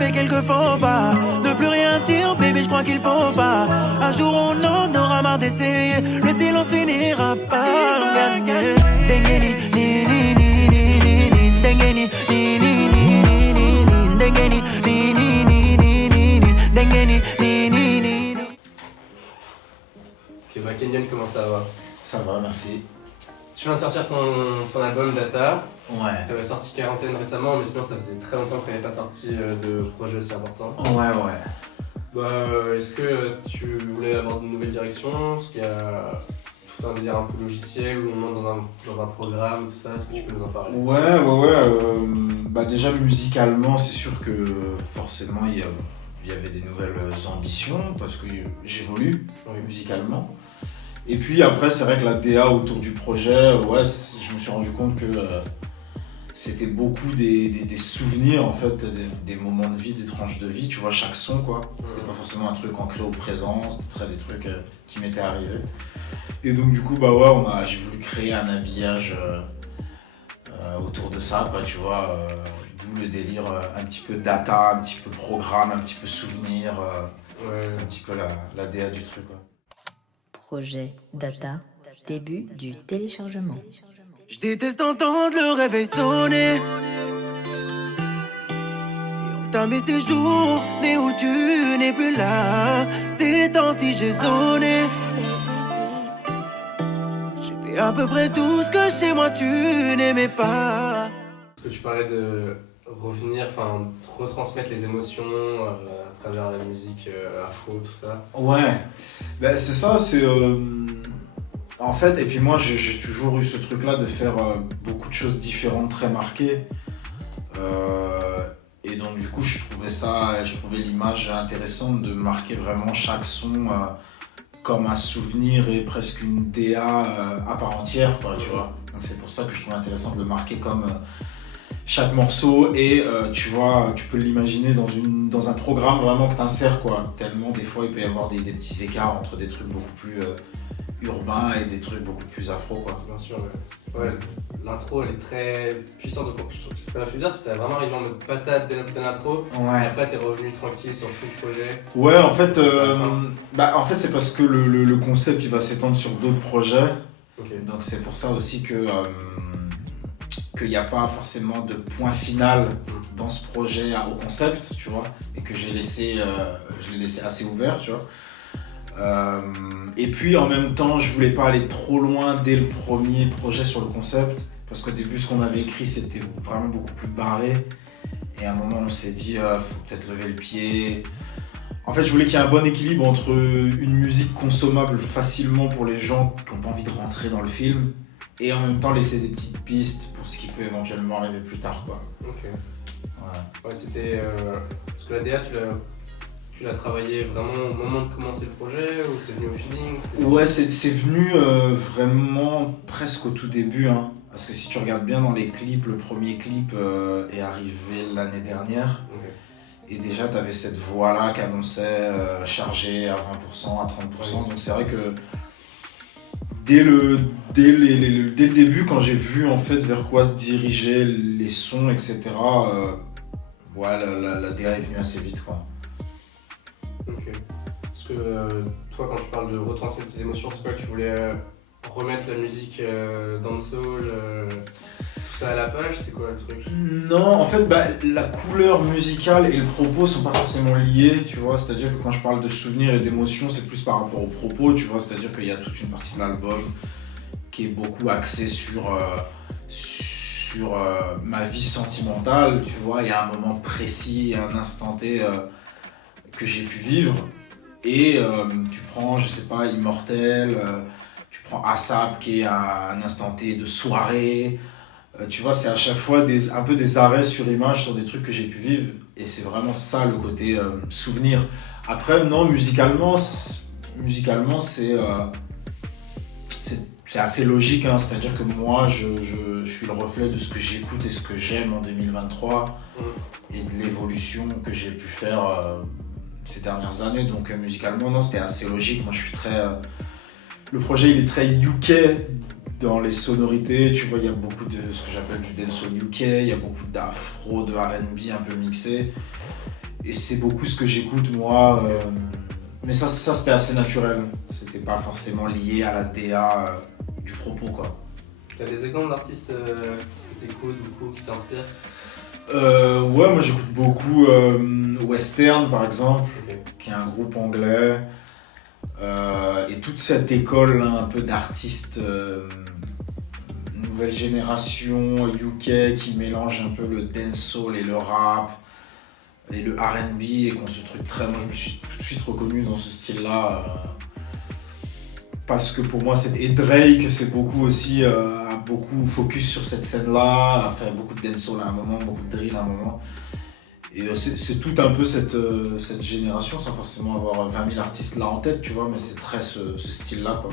fait quelques faux pas. Ne plus rien dire, bébé, je crois qu'il faut pas. Un jour on en aura marre d'essayer. Le silence finira par gagner. Dengeni, ni ni ni ni ni ni. Dengeni, ni ni ni ni ni ni. Dengeni, ni ni ni ni ni ni. Dengeni, ni ni ni ni. Ok, bah Kenyon, comment ça va? Ça va, merci. Tu viens de sortir ton album Data. Ouais. Tu avais sorti Quarantaine récemment, mais sinon ça faisait très longtemps que tu n'avais pas sorti de projet aussi important. Ouais. Bah, est-ce que tu voulais avoir une nouvelle direction? Est-ce qu'il y a tout un délire un peu logiciel ou on entre dans un programme, tout ça? Est-ce que tu peux nous en parler? Ouais. Bah déjà musicalement, c'est sûr que forcément il y avait des nouvelles ambitions parce que j'évolue musicalement. Et puis après, c'est vrai que la DA autour du projet, ouais, je me suis rendu compte que c'était beaucoup des souvenirs, en fait, des moments de vie, des tranches de vie, tu vois, chaque son, quoi. C'était pas forcément un truc ancré au présent, c'était très des trucs qui m'étaient arrivés. Et donc, du coup, bah ouais, j'ai voulu créer un habillage autour de ça, quoi, tu vois. D'où le délire un petit peu data, un petit peu programme, un petit peu souvenir. C'était un petit peu la DA du truc, quoi. Projet Data, début du téléchargement. Je déteste entendre le réveil sonner. Et entamer ces journées où tu n'es plus là. Ces temps-ci j'ai sonné. J'ai fait à peu près tout ce que chez moi tu n'aimais pas. Est-ce que tu parlais de revenir, enfin, retransmettre les émotions à travers la musique afro, tout ça? Ouais, ben, c'est ça, c'est... En fait, et puis moi j'ai toujours eu ce truc-là de faire beaucoup de choses différentes, très marquées. Et donc du coup, je trouvais l'image intéressante de marquer vraiment chaque son comme un souvenir et presque une DA à part entière, quoi, tu vois. Donc c'est pour ça que je trouve intéressant de le marquer comme chaque morceau et tu vois, tu peux l'imaginer dans un programme vraiment que t'insères, quoi. Tellement des fois il peut y avoir des petits écarts entre des trucs beaucoup plus urbains et des trucs beaucoup plus afro, quoi. Bien sûr, ouais. L'intro elle est très puissante, donc je trouve que ça m'a fait dire que t'es vraiment arrivé en mode patate dès l'intro, Ouais. et après t'es revenu tranquille sur tout le projet. Ouais, en fait c'est parce que le concept il va s'étendre sur d'autres projets. Okay. Donc c'est pour ça aussi que qu'il n'y a pas forcément de point final dans ce projet au concept, tu vois, et que je l'ai laissé assez ouvert, tu vois. Et puis en même temps, je voulais pas aller trop loin dès le premier projet sur le concept, parce qu'au début, ce qu'on avait écrit, c'était vraiment beaucoup plus barré. Et à un moment, on s'est dit, faut peut-être lever le pied. En fait, je voulais qu'il y ait un bon équilibre entre une musique consommable facilement pour les gens qui n'ont pas envie de rentrer dans le film, et en même temps laisser des petites pistes pour ce qui peut éventuellement arriver plus tard, quoi. Ok. Ouais, c'était... Parce que la DA, tu l'as travaillé vraiment au moment de commencer le projet, ou c'est venu au feeling? Ouais, c'est venu vraiment presque au tout début, hein. Parce que si tu regardes bien dans les clips, le premier clip est arrivé l'année dernière. Okay. Et déjà, tu avais cette voix-là qui annonçait chargée à 20%, à 30%. Ouais. Donc c'est vrai que dès le début, quand j'ai vu en fait vers quoi se dirigeaient les sons, etc., ouais, la DA est venue assez vite, quoi. Ok. Parce que toi, quand tu parles de retransmettre tes émotions, c'est pas que tu voulais remettre la musique dancehall, tout ça à la page, c'est quoi le truc? Non, en fait, la couleur musicale et le propos sont pas forcément liés, tu vois. C'est-à-dire que quand je parle de souvenirs et d'émotions, c'est plus par rapport au propos, tu vois. C'est-à-dire qu'il y a toute une partie de l'album qui est beaucoup axée sur ma vie sentimentale, tu vois. Il y a un moment précis, un instant T que j'ai pu vivre. Et tu prends, je sais pas, Immortel, tu prends ASAP qui est un instant T de soirée. Tu vois, c'est à chaque fois un peu des arrêts sur image sur des trucs que j'ai pu vivre. Et c'est vraiment ça le côté souvenir. Après, non, musicalement c'est assez logique, hein. C'est-à-dire que moi, je suis le reflet de ce que j'écoute et ce que j'aime en 2023 et de l'évolution que j'ai pu faire ces dernières années. Donc musicalement, non, c'était assez logique. Moi, je suis très... le projet, il est très UK dans les sonorités. Tu vois, il y a beaucoup de ce que j'appelle du dancehall UK. Il y a beaucoup d'afro, de R&B un peu mixé. Et c'est beaucoup ce que j'écoute moi. Mais ça c'était assez naturel. C'était pas forcément lié à la DA du propos, quoi. T'as des exemples d'artistes que t'écoutes beaucoup, qui t'inspirent? Ouais, moi j'écoute beaucoup Western par exemple, qui est un groupe anglais. Et toute cette école là, un peu d'artistes nouvelle génération UK qui mélange un peu le dancehall et le rap et le R&B et qu'on se truc très... Moi je me suis tout de suite reconnu dans ce style là parce que pour moi et Drake c'est beaucoup aussi a beaucoup focus sur cette scène là, a fait beaucoup de dancehall à un moment, beaucoup de drill à un moment. Et c'est tout un peu cette génération, sans forcément avoir 20 000 artistes là en tête, tu vois, mais c'est très ce style-là, quoi.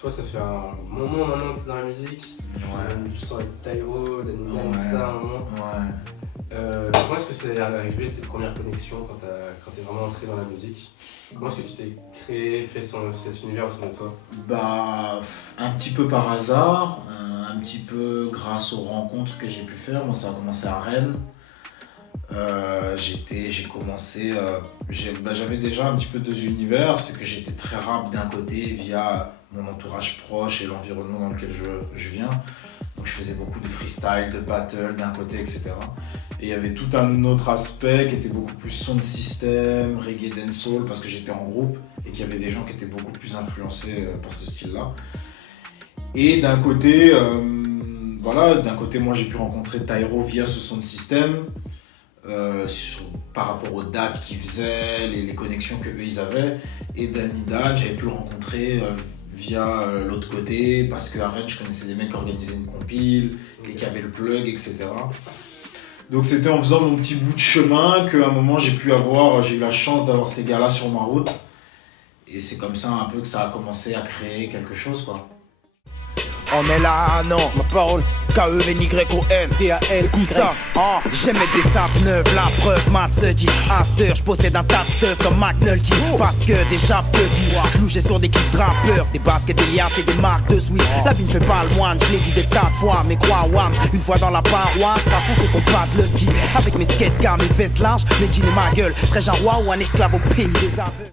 Toi, ça fait un moment maintenant que t'es dans la musique. Ouais. Tu sors avec Tyro, Danny, tout ça, à un moment. Ouais. Comment est-ce que c'est arrivé, ces premières connexions, quand t'es vraiment entré dans la musique? Comment est-ce que tu t'es créé, fait cet univers autour de toi? Bah, un petit peu par hasard, un petit peu grâce aux rencontres que j'ai pu faire. Moi, ça a commencé à Rennes. J'ai commencé, j'avais déjà un petit peu deux univers, c'est que j'étais très rap d'un côté via mon entourage proche et l'environnement dans lequel je viens. Donc je faisais beaucoup de freestyle, de battle d'un côté, etc. Et il y avait tout un autre aspect qui était beaucoup plus son de système, reggae, dancehall, parce que j'étais en groupe et qu'il y avait des gens qui étaient beaucoup plus influencés par ce style-là. Et d'un côté, moi j'ai pu rencontrer Tyro via ce son de système. Par rapport aux dates qu'ils faisaient, les connexions qu'eux ils avaient. Et Danny Dan, j'avais pu le rencontrer via l'autre côté, parce qu'à Rennes, je connaissais des mecs qui organisaient une compile et qui avaient le plug, etc. Donc c'était en faisant mon petit bout de chemin qu'à un moment j'ai eu la chance d'avoir ces gars-là sur ma route. Et c'est comme ça un peu que ça a commencé à créer quelque chose, quoi. On est là, non, ma parole, K-E-N-Y-O-N, D-A-L, écoute ça, j'aime mettre des sapes neuves, la preuve, Matt se dit, Aster, j'possède un tas de stuff comme McNulty, parce que déjà petit, j'louchais sur des clips de rappeurs, des baskets, des liasses et des marques de sweat, la vie ne fait pas le moine, je l'ai dit des tas de fois, mais quoi, wam, une fois dans la paroisse, façon c'est ton pas de le ski, avec mes skatecards, mes vestes larges, mes jeans et ma gueule, serais-je un roi ou un esclave au pays des aveugles?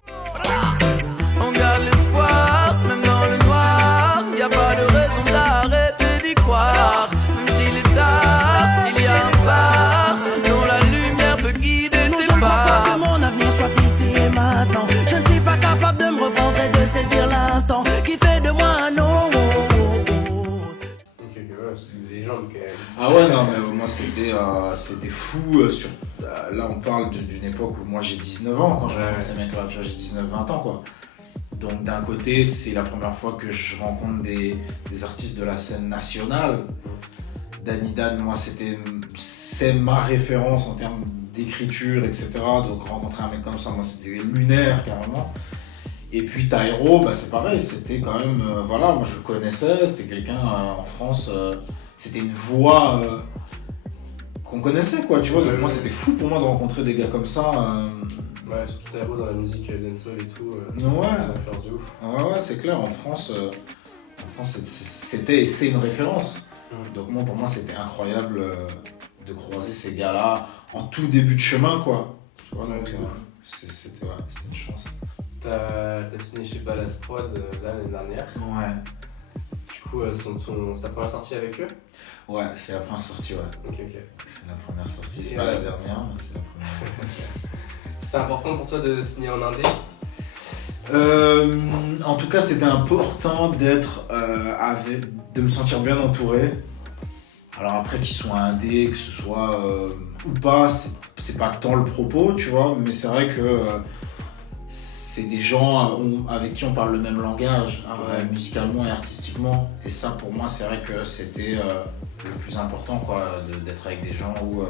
On garde l'espoir, même dans le noir, y'a pas de raison d'arrêter d'y croire. Même s'il est tard, il y a un phare dont la lumière peut guider tes pas. Je ne crois pas que mon avenir soit ici et maintenant. Je ne suis pas capable de me reprendre et de saisir l'instant qui fait de moi un homme. Ok, ouais, c'est des légendes quand même. Ah ouais, non, mais moi c'était fou. Là, on parle d'une époque où moi j'ai 19 ans quand j'ai commencé à mettre là, tu vois, j'ai 19-20 ans, quoi. Donc d'un côté, c'est la première fois que je rencontre des artistes de la scène nationale. Danny Dan, moi, c'est ma référence en termes d'écriture, etc. Donc rencontrer un mec comme ça, moi, c'était lunaire carrément. Et puis Tyro, bah, c'est pareil, c'était quand même, moi je le connaissais, c'était quelqu'un en France, c'était une voix qu'on connaissait, quoi, tu vois. Donc moi, c'était fou pour moi de rencontrer des gars comme ça. Ouais, surtout Tyro dans la musique dancehall et tout. Ouais. C'est une influence de ouf. Ouais, c'est clair. En France, c'était et c'est une référence. Donc pour moi, c'était incroyable de croiser ces gars-là en tout début de chemin, quoi. Tu vois, donc c'était une chance. T'as signé chez Ballast Prod l'année dernière. Ouais. Du coup, c'est ta première sortie avec eux? Ouais, c'est la première sortie, ouais. Ok. C'est la première sortie. C'est pas la dernière, mais c'est la première. C'était important pour toi de signer en indé? En tout cas, c'était important de me sentir bien entouré. Alors après, qu'ils soient indé, que ce soit ou pas, c'est pas tant le propos, tu vois, mais c'est vrai que c'est des gens avec qui on parle le même langage, musicalement et artistiquement. Et ça, pour moi, c'est vrai que c'était le plus important, quoi, d'être avec des gens où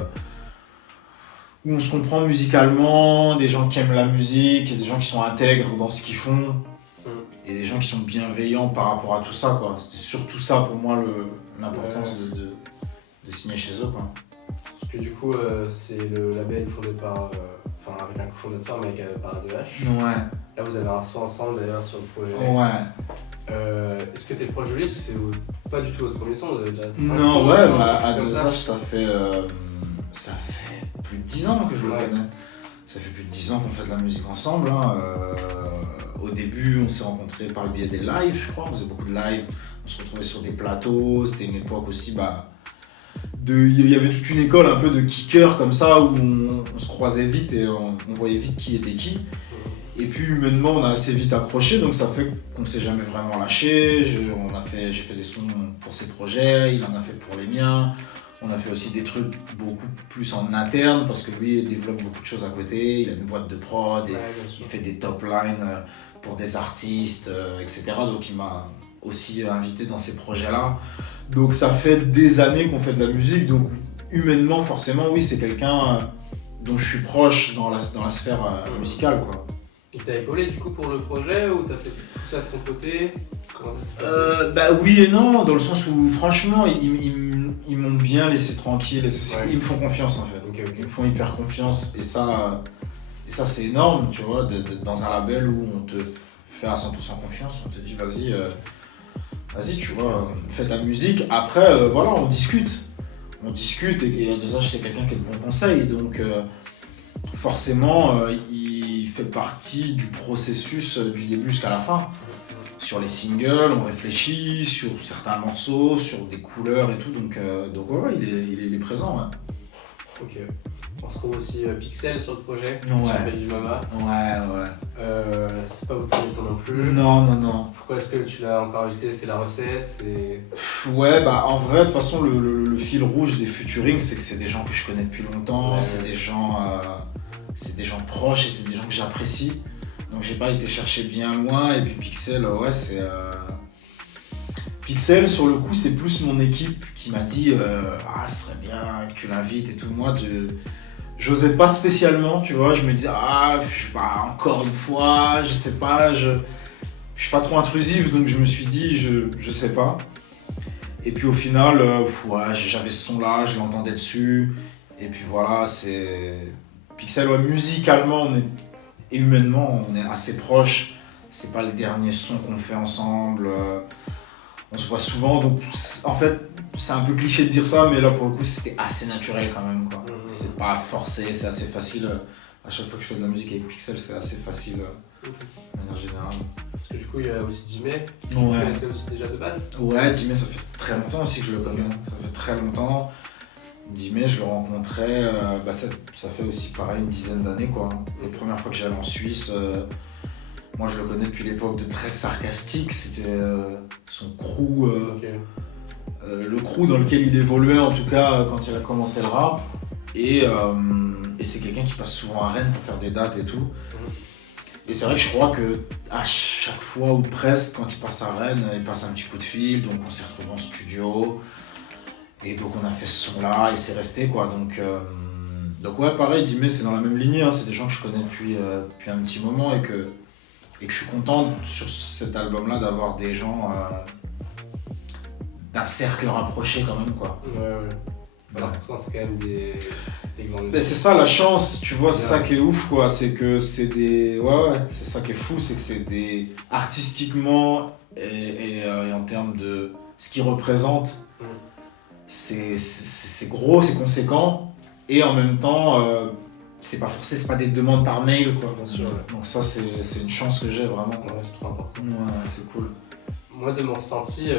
on se comprend musicalement, des gens qui aiment la musique, et des gens qui sont intègres dans ce qu'ils font, et des gens qui sont bienveillants par rapport à tout ça, quoi. C'était surtout ça pour moi l'importance de signer chez eux, quoi. Parce que du coup, c'est le label fondé par, avec un cofondateur, mais par ADH. Ouais. Là, vous avez un son ensemble d'ailleurs sur le projet. Ouais. Est-ce que t'es proche de lui? Est-ce que c'est pas du tout votre premier son? Vous avez déjà 5 non, ans, ouais, à 2H, ça fait Ça fait plus de 10 ans que je le connais. Ça fait plus de 10 ans qu'on fait de la musique ensemble. Hein. Au début, on s'est rencontrés par le biais des lives, je crois. On faisait beaucoup de lives. On se retrouvait sur des plateaux. C'était une époque aussi, il y avait toute une école un peu de kickers comme ça où on se croisait vite et on voyait vite qui était qui. Et puis humainement, on a assez vite accroché, donc ça fait qu'on ne s'est jamais vraiment lâché. J'ai fait des sons pour ses projets, il en a fait pour les miens. On a fait aussi des trucs beaucoup plus en interne parce que lui, il développe beaucoup de choses à côté. Il a une boîte de prod, et il fait des top lines pour des artistes, etc. Donc il m'a aussi invité dans ces projets-là. Donc ça fait des années qu'on fait de la musique, donc humainement, forcément, oui, c'est quelqu'un dont je suis proche dans la sphère musicale, quoi. Il t'a épaulé du coup pour le projet ou t'as fait tout ça de ton côté? Comment ça s'est passé? Oui et non, dans le sens où franchement ils m'ont bien laissé tranquille, ils me font confiance en fait. Okay. Ils me font hyper confiance et ça c'est énorme, tu vois, dans un label où on te fait à 100% confiance, on te dit vas-y tu vois, fais ta musique. Après voilà, on discute et à deux âges c'est quelqu'un qui a de bons conseils, donc forcément il fait partie du processus du début jusqu'à la fin. Sur les singles, on réfléchit sur certains morceaux, sur des couleurs et tout, donc ouais, il est présent. Ouais. Ok. On retrouve aussi Pixel sur le projet, Ouais. sur du Mama. Ouais. C'est pas votre premier son non plus. Non. Pourquoi est-ce que tu l'as encore invité? C'est la recette? Ouais, en vrai, de toute façon, le fil rouge des featuring, c'est que c'est des gens que je connais depuis longtemps, c'est des gens proches et c'est des gens que j'apprécie. Donc j'ai pas été chercher bien loin, et puis Pixel, ouais, c'est... Pixel, sur le coup, c'est plus mon équipe qui m'a dit ce serait bien que tu l'invites et tout. Moi, j'osais pas spécialement, tu vois, je me disais encore une fois, je sais pas, je suis pas trop intrusif, donc je me suis dit je sais pas. Et puis au final, j'avais ce son-là, je l'entendais dessus, et puis voilà, c'est... Pixel, ouais, musicalement, et humainement, on est assez proches. C'est pas le dernier son qu'on fait ensemble. On se voit souvent, donc en fait, c'est un peu cliché de dire ça, mais là pour le coup, c'était assez naturel quand même, quoi. C'est pas forcé, c'est assez facile. À chaque fois que je fais de la musique avec Pixel, c'est assez facile de manière générale. Parce que du coup, il y a aussi Jimé, que tu Ouais. connaissais aussi déjà de base. Ouais, Jimé, ça fait très longtemps aussi que je le connais. Ça fait très longtemps. Jimé, je le rencontrais, ça fait aussi pareil une dizaine d'années, quoi. La première fois que j'allais en Suisse, moi je le connais depuis l'époque de Très Sarcastique, c'était son crew, le crew dans lequel il évoluait en tout cas quand il a commencé le rap. Et c'est quelqu'un qui passe souvent à Rennes pour faire des dates et tout. Et c'est vrai que je crois que à chaque fois ou presque, quand il passe à Rennes, il passe un petit coup de fil, donc on s'est retrouvés en studio. Et donc on a fait ce son-là et c'est resté, quoi. Donc ouais, pareil, Jimé, c'est dans la même lignée, hein. C'est des gens que je connais depuis un petit moment et que je suis content sur cet album-là d'avoir des gens d'un cercle rapproché quand même, quoi. Ouais. Alors pourtant c'est quand même des grands Mais c'est ça la chance, tu vois, c'est ça qui est ouf, quoi. C'est que c'est des... Ouais, c'est ça qui est fou, c'est que c'est des... Artistiquement et en termes de ce qu'ils représentent, c'est gros, c'est conséquent, et en même temps c'est pas forcé, c'est pas des demandes par mail, quoi. Bien sûr, ouais. Donc ça c'est une chance que j'ai vraiment, quoi. Ouais, c'est trop important. Ouais, c'est cool. Moi de mon ressenti,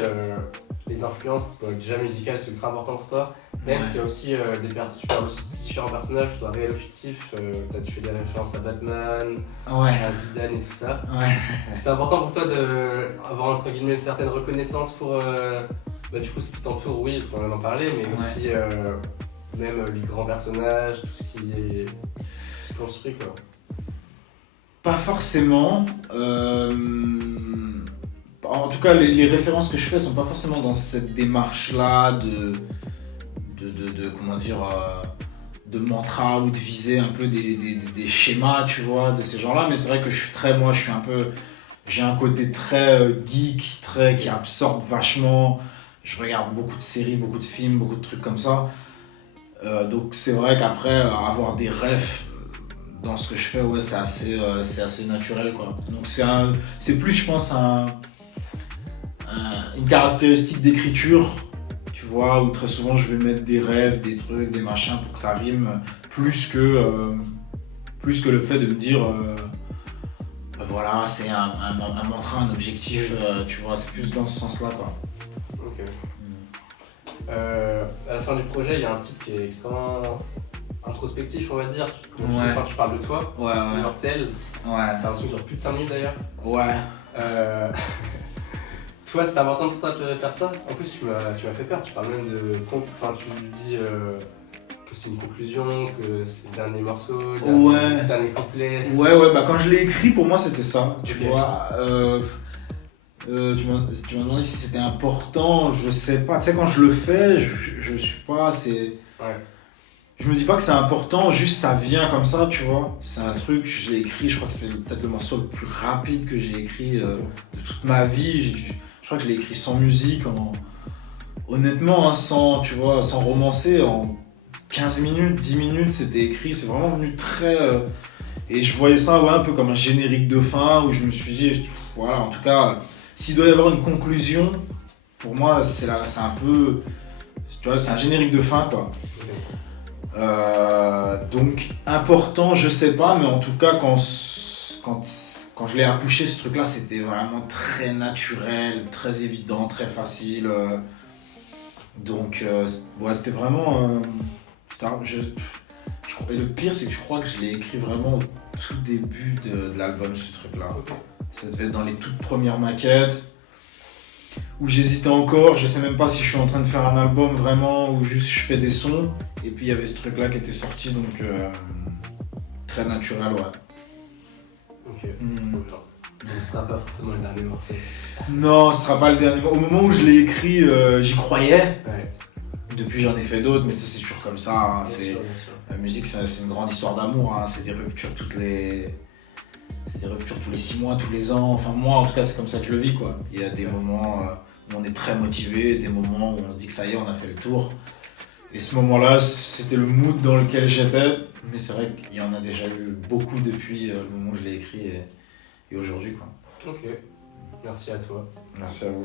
les influences, déjà musicales, c'est ultra important pour toi. Même tu as aussi tu parles aussi de différents personnages, soit réel ou fictif, tu fais des références à Batman, Ouais. à Zidane et tout ça. Ouais. C'est important pour toi d'avoir entre guillemets une certaine reconnaissance pour du coup ce qui t'entoure, oui, on en parler, mais aussi même les grands personnages, tout ce qui est construit, quoi. Pas forcément. En tout cas, les références que je fais sont pas forcément dans cette démarche-là de comment dire, de mantra ou de viser un peu des schémas, tu vois, de ces gens-là. Mais c'est vrai que j'ai un côté très geek, qui absorbe vachement. Je regarde beaucoup de séries, beaucoup de films, beaucoup de trucs comme ça. Donc c'est vrai qu'après, avoir des refs dans ce que je fais, ouais, c'est assez naturel, quoi. Donc c'est plus, je pense, une caractéristique d'écriture tu vois, où très souvent je vais mettre des rêves, des trucs, des machins pour que ça rime, plus que le fait de me dire voilà, c'est un mantra, un objectif, tu vois, c'est plus dans ce sens-là, quoi. Ok. À la fin du projet, il y a un titre qui est extrêmement introspectif, on va dire. Tu parles de toi, de Mortel. Ouais. C'est un son qui dure plus de 5 minutes d'ailleurs. Ouais. Toi, c'était important pour toi de faire ça. En plus, tu m'as fait peur. Tu parles même de. Enfin, tu dis que c'est une conclusion, que c'est le dernier morceau, le dernier couplet. Ouais, bah quand je l'ai écrit, pour moi, c'était ça. Tu vois. Tu m'as demandé si c'était important. Je sais pas. Tu sais, quand je le fais, je suis pas. Ouais. Je me dis pas que c'est important, juste ça vient comme ça, tu vois. C'est un truc, je l'ai écrit, je crois que c'est peut-être le morceau le plus rapide que j'ai écrit de toute ma vie. Je crois que je l'ai écrit sans musique, honnêtement, hein, sans romancer, en 15 minutes, 10 minutes, c'était écrit. C'est vraiment venu très... Et je voyais ça un peu comme un générique de fin, où je me suis dit, voilà, en tout cas, s'il doit y avoir une conclusion, pour moi, c'est un peu... Tu vois, c'est un générique de fin, quoi. Donc important, je sais pas, mais en tout cas quand je l'ai accouché, ce truc là c'était vraiment très naturel, très évident, très facile, donc c'était vraiment et le pire c'est que je crois que je l'ai écrit vraiment au tout début de l'album, ce truc là. Ça devait être dans les toutes premières maquettes où j'hésitais encore, je sais même pas si je suis en train de faire un album vraiment ou juste je fais des sons. Et puis il y avait ce truc là qui était sorti, donc très naturel, ouais. Ok. Donc ce sera pas forcément le dernier morceau. Non, ce sera pas le dernier. Au moment où je l'ai écrit, j'y croyais. Ouais. Depuis j'en ai fait d'autres, mais tu sais, c'est toujours comme ça. Hein. Bien sûr. La musique, c'est une grande histoire d'amour. Hein. C'est des ruptures tous les 6 mois, tous les ans. Enfin, moi, en tout cas, c'est comme ça que je le vis, quoi. Il y a des moments où on est très motivé, des moments où on se dit que ça y est, on a fait le tour. Et ce moment-là, c'était le mood dans lequel j'étais. Mais c'est vrai qu'il y en a déjà eu beaucoup depuis le moment où je l'ai écrit et aujourd'hui, quoi. Ok. Merci à toi. Merci à vous.